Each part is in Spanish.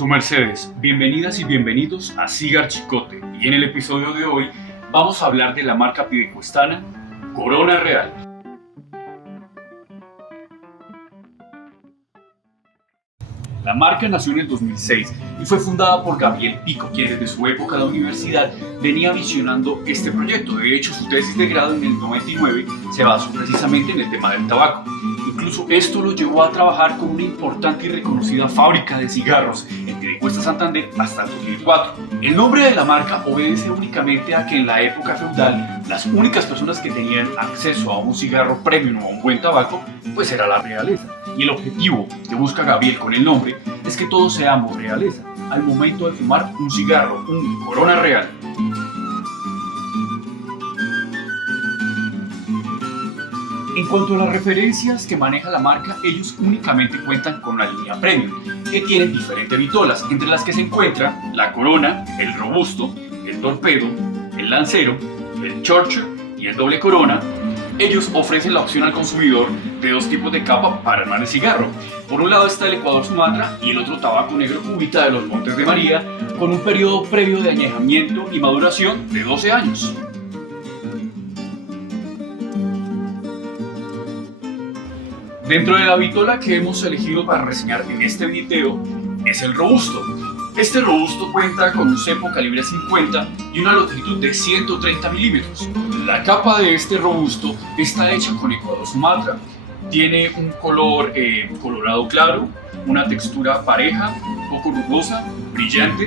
Su mercedes, bienvenidas y bienvenidos a Cigar Chicote, y en el episodio de hoy vamos a hablar de la marca piedecuestana Corona Real. La marca nació en el 2006 y fue fundada por Gabriel Pico, quien desde su época de universidad venía visionando este proyecto. De hecho, su tesis de grado en el 99 se basó precisamente en el tema del tabaco. Incluso esto lo llevó a trabajar con una importante y reconocida fábrica de cigarros en Piedecuesta, Santander, hasta el 2004. El nombre de la marca obedece únicamente a que en la época feudal las únicas personas que tenían acceso a un cigarro premium o a un buen tabaco pues era la realeza. Y el objetivo que busca Gabriel con el nombre es que todos seamos realeza al momento de fumar un cigarro, un Corona Real. En cuanto a las referencias que maneja la marca, ellos únicamente cuentan con una línea premium, que tienen diferentes vitolas, entre las que se encuentran la Corona, el Robusto, el Torpedo, el Lancero, el Churchill y el Doble Corona. Ellos ofrecen la opción al consumidor de dos tipos de capa para armar el cigarro. Por un lado está el Ecuador Sumatra y el otro tabaco negro cubita de los Montes de María, con un periodo previo de añejamiento y maduración de 12 años. Dentro de la vitola que hemos elegido para reseñar en este video es el Robusto. Este Robusto cuenta con un cepo calibre 50 y una longitud de 130 milímetros. La capa de este Robusto está hecha con Ecuador Sumatra. Tiene un color colorado claro, una textura pareja, poco rugosa, brillante.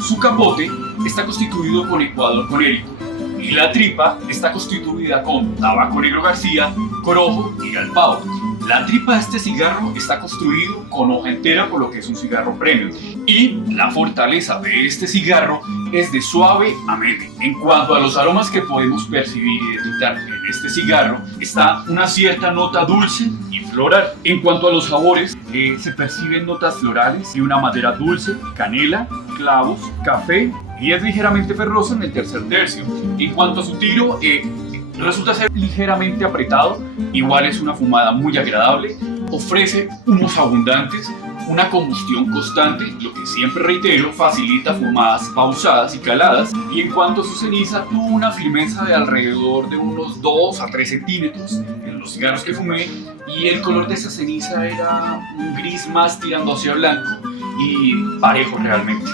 Su capote está constituido con Ecuador Conérico y la tripa está constituida con tabaco negro García, corojo y galpao. La tripa de este cigarro está construido con hoja entera, por lo que es un cigarro premium. Y la fortaleza de este cigarro es de suave a medio. En cuanto a los aromas que podemos percibir y detectar en este cigarro, está una cierta nota dulce y floral. En cuanto a los sabores, se perciben notas florales y una madera dulce, canela, clavos, café, y es ligeramente ferroso en el tercer tercio. En cuanto a su tiro, resulta ser ligeramente apretado, igual es una fumada muy agradable, ofrece humos abundantes, una combustión constante, lo que siempre reitero, facilita fumadas pausadas y caladas. Y en cuanto a su ceniza, tuvo una firmeza de alrededor de unos 2 a 3 centímetros en los cigarros que fumé, y el color de esa ceniza era un gris más tirando hacia blanco y parejo realmente.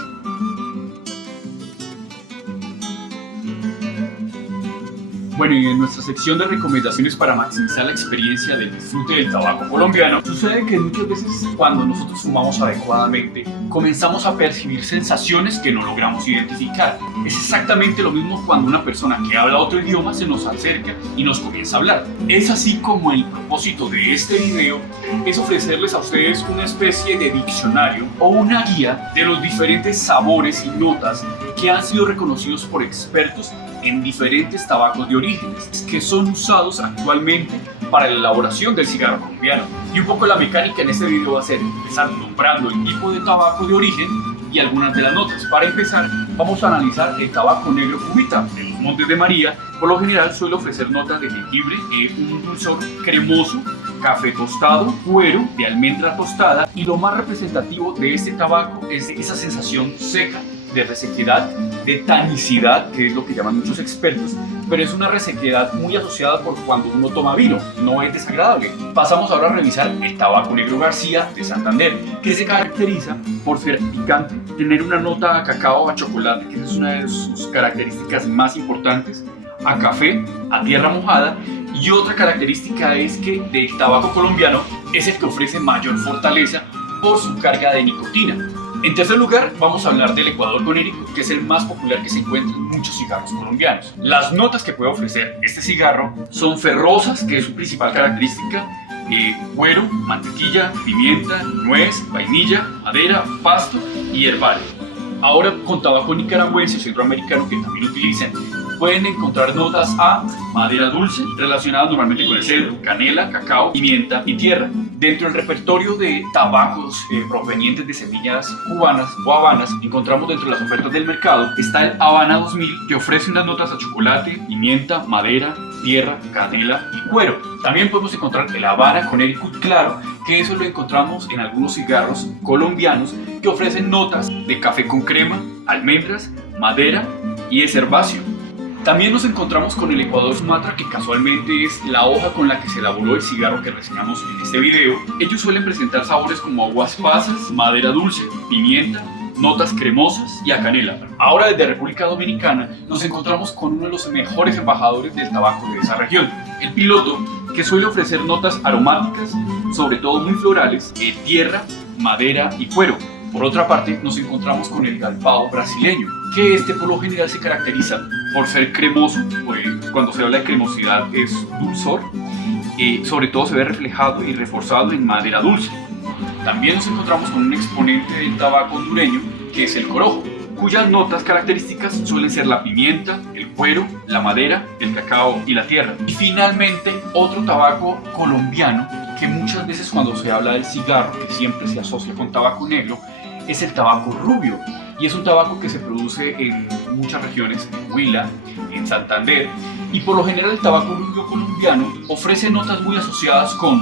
Bueno, y en nuestra sección de recomendaciones para maximizar la experiencia del disfrute del tabaco colombiano, sucede que muchas veces cuando nosotros fumamos adecuadamente, comenzamos a percibir sensaciones que no logramos identificar. Es exactamente lo mismo cuando una persona que habla otro idioma se nos acerca y nos comienza a hablar. Es así como el propósito de este video es ofrecerles a ustedes una especie de diccionario o una guía de los diferentes sabores y notas que han sido reconocidos por expertos en diferentes tabacos de orígenes que son usados actualmente para la elaboración del cigarro colombiano. Y un poco la mecánica en este video va a ser empezar nombrando el tipo de tabaco de origen y algunas de las notas. Para empezar, vamos a analizar el tabaco negro cubita de los Montes de María. Por lo general suele ofrecer notas de jengibre, un dulzor cremoso, café tostado, cuero de almendra tostada, y lo más representativo de este tabaco es esa sensación seca de resequedad, de tanicidad, que es lo que llaman muchos expertos, pero es una resequedad muy asociada por cuando uno toma vino, no es desagradable. Pasamos ahora a revisar el tabaco negro García de Santander, que se caracteriza por ser picante, tener una nota a cacao, a chocolate, que es una de sus características más importantes, a café, a tierra mojada, y otra característica es que del tabaco colombiano es el que ofrece mayor fortaleza por su carga de nicotina. En tercer lugar, vamos a hablar del Ecuador Conérico, que es el más popular que se encuentra en muchos cigarros colombianos. Las notas que puede ofrecer este cigarro son ferrosas, que es su principal característica, cuero, mantequilla, pimienta, nuez, vainilla, madera, pasto y herbal. Ahora, con tabaco nicaragüense o centroamericano que también utilizan, pueden encontrar notas a madera dulce, relacionadas normalmente con el cedro, canela, cacao, pimienta y tierra. Dentro del repertorio de tabacos provenientes de semillas cubanas o habanas, encontramos dentro de las ofertas del mercado está el Habana 2000, que ofrece unas notas a chocolate, pimienta, madera, tierra, canela y cuero. También podemos encontrar el Habana Connecticut Claro, que eso lo encontramos en algunos cigarros colombianos que ofrecen notas de café con crema, almendras, madera y es herbáceo. También nos encontramos con el Ecuador Sumatra, que casualmente es la hoja con la que se elaboró el cigarro que reseñamos en este video. Ellos suelen presentar sabores como aguas pasas, madera dulce, pimienta, notas cremosas y a canela. Ahora desde República Dominicana nos encontramos con uno de los mejores embajadores del tabaco de esa región, el Piloto, que suele ofrecer notas aromáticas, sobre todo muy florales, de tierra, madera y cuero. Por otra parte, nos encontramos con el Galpao brasileño, que este por lo general se caracteriza por ser cremoso, pues cuando se habla de cremosidad es dulzor, sobre todo se ve reflejado y reforzado en madera dulce. También nos encontramos con un exponente del tabaco hondureño, que es el corojo, cuyas notas características suelen ser la pimienta, el cuero, la madera, el cacao y la tierra. Y finalmente, otro tabaco colombiano, que muchas veces cuando se habla del cigarro, que siempre se asocia con tabaco negro, es el tabaco rubio. Y es un tabaco que se produce en muchas regiones, en Huila, en Santander, y por lo general el tabaco rubio colombiano ofrece notas muy asociadas con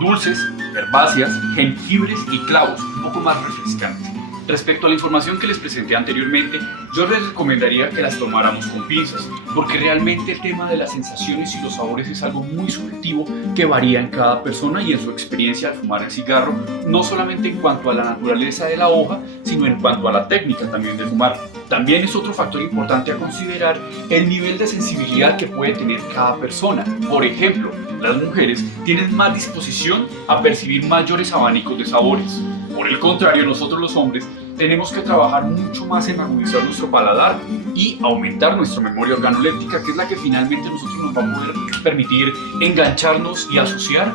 dulces, herbáceas, jengibres y clavos, un poco más refrescantes. Respecto a la información que les presenté anteriormente, yo les recomendaría que las tomáramos con pinzas, porque realmente el tema de las sensaciones y los sabores es algo muy subjetivo que varía en cada persona y en su experiencia al fumar el cigarro, no solamente en cuanto a la naturaleza de la hoja, sino en cuanto a la técnica también de fumar. También es otro factor importante a considerar el nivel de sensibilidad que puede tener cada persona. Por ejemplo, las mujeres tienen más disposición a percibir mayores abanicos de sabores. Por el contrario, nosotros los hombres tenemos que trabajar mucho más en agudizar nuestro paladar y aumentar nuestra memoria organoléptica, que es la que finalmente nosotros nos va a poder permitir engancharnos y asociar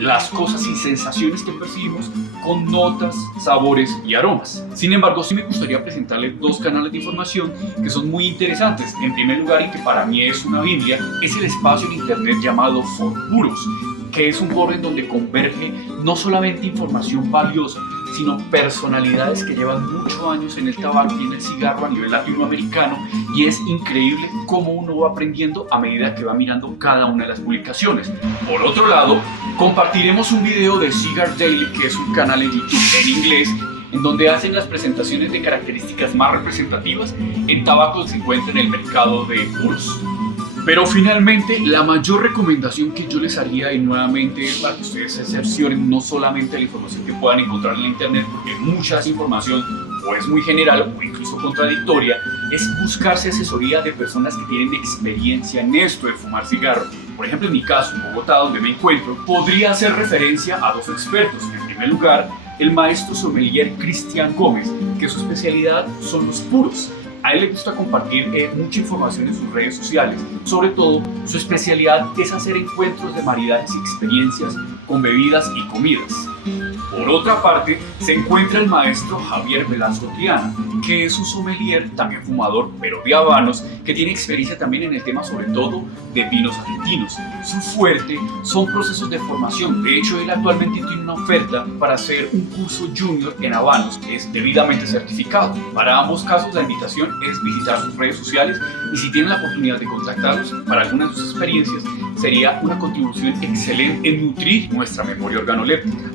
las cosas y sensaciones que percibimos con notas, sabores y aromas. Sin embargo, sí me gustaría presentarles dos canales de información que son muy interesantes. En primer lugar, y que para mí es una biblia, es el espacio en internet llamado Forpuros, que es un foro en donde converge no solamente información valiosa, sino personalidades que llevan muchos años en el tabaco y en el cigarro a nivel latinoamericano, y es increíble cómo uno va aprendiendo a medida que va mirando cada una de las publicaciones. Por otro lado, compartiremos un video de Cigar Daily, que es un canal en YouTube en inglés, en donde hacen las presentaciones de características más representativas en tabaco que se encuentra en el mercado de puros. Pero finalmente, la mayor recomendación que yo les haría, y nuevamente es para que ustedes se cercioren no solamente la información que puedan encontrar en la internet, porque mucha información o es muy general o incluso contradictoria, es buscarse asesoría de personas que tienen experiencia en esto de fumar cigarro. Por ejemplo, en mi caso, en Bogotá, donde me encuentro, podría hacer referencia a dos expertos. En primer lugar, el maestro sommelier Cristian Gómez, que su especialidad son los puros. A él le gusta compartir mucha información en sus redes sociales. Sobre todo, su especialidad es hacer encuentros de maridajes y experiencias con bebidas y comidas. Por otra parte, se encuentra el maestro Javier Velasco Triana, que es un sommelier, también fumador, pero de habanos, que tiene experiencia también en el tema sobre todo de vinos argentinos. Su fuerte son procesos de formación. De hecho, él actualmente tiene una oferta para hacer un curso junior en habanos, que es debidamente certificado. Para ambos casos, la invitación es visitar sus redes sociales, y si tienen la oportunidad de contactarlos para alguna de sus experiencias, sería una contribución excelente en nutrir nuestra memoria organoléptica.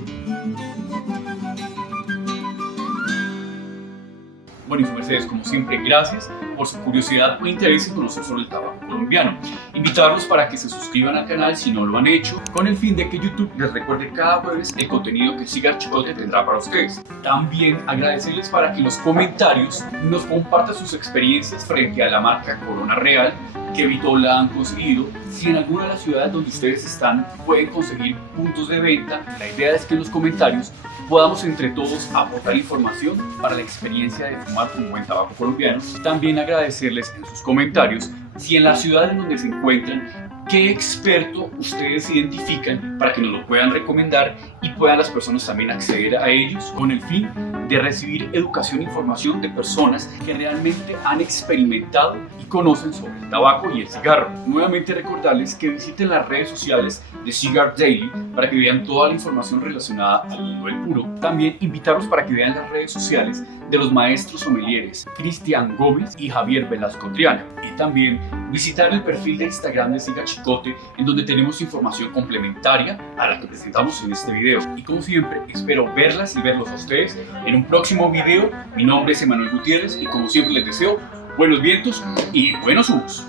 Bueno, y su mercedes, como siempre, gracias por su curiosidad o interés en conocer sobre el tabaco colombiano. Invitarlos para que se suscriban al canal si no lo han hecho, con el fin de que YouTube les recuerde cada jueves el contenido que Cigar Chicote tendrá para ustedes. También agradecerles para que en los comentarios nos compartan sus experiencias frente a la marca Corona Real, qué Vitol la han conseguido, si en alguna de las ciudades donde ustedes están pueden conseguir puntos de venta. La idea es que en los comentarios podamos entre todos aportar información para la experiencia de fumar un buen tabaco colombiano. También agradecerles en sus comentarios si en la ciudad en donde se encuentran, qué experto ustedes identifican para que nos lo puedan recomendar y puedan las personas también acceder a ellos, con el fin de recibir educación e información de personas que realmente han experimentado y conocen sobre el tabaco y el cigarro. Nuevamente recordarles que visiten las redes sociales de Cigar Daily para que vean toda la información relacionada al mundo del puro. También invitarlos para que vean las redes sociales de los maestros sommeliers Cristian Gómez y Javier Velasco Triana. Y también visitar el perfil de Instagram de Siga Chicote, en donde tenemos información complementaria a la que presentamos en este video. Y como siempre, espero verlas y verlos a ustedes en un próximo video. Mi nombre es Emanuel Gutiérrez y como siempre les deseo buenos vientos y buenos humos.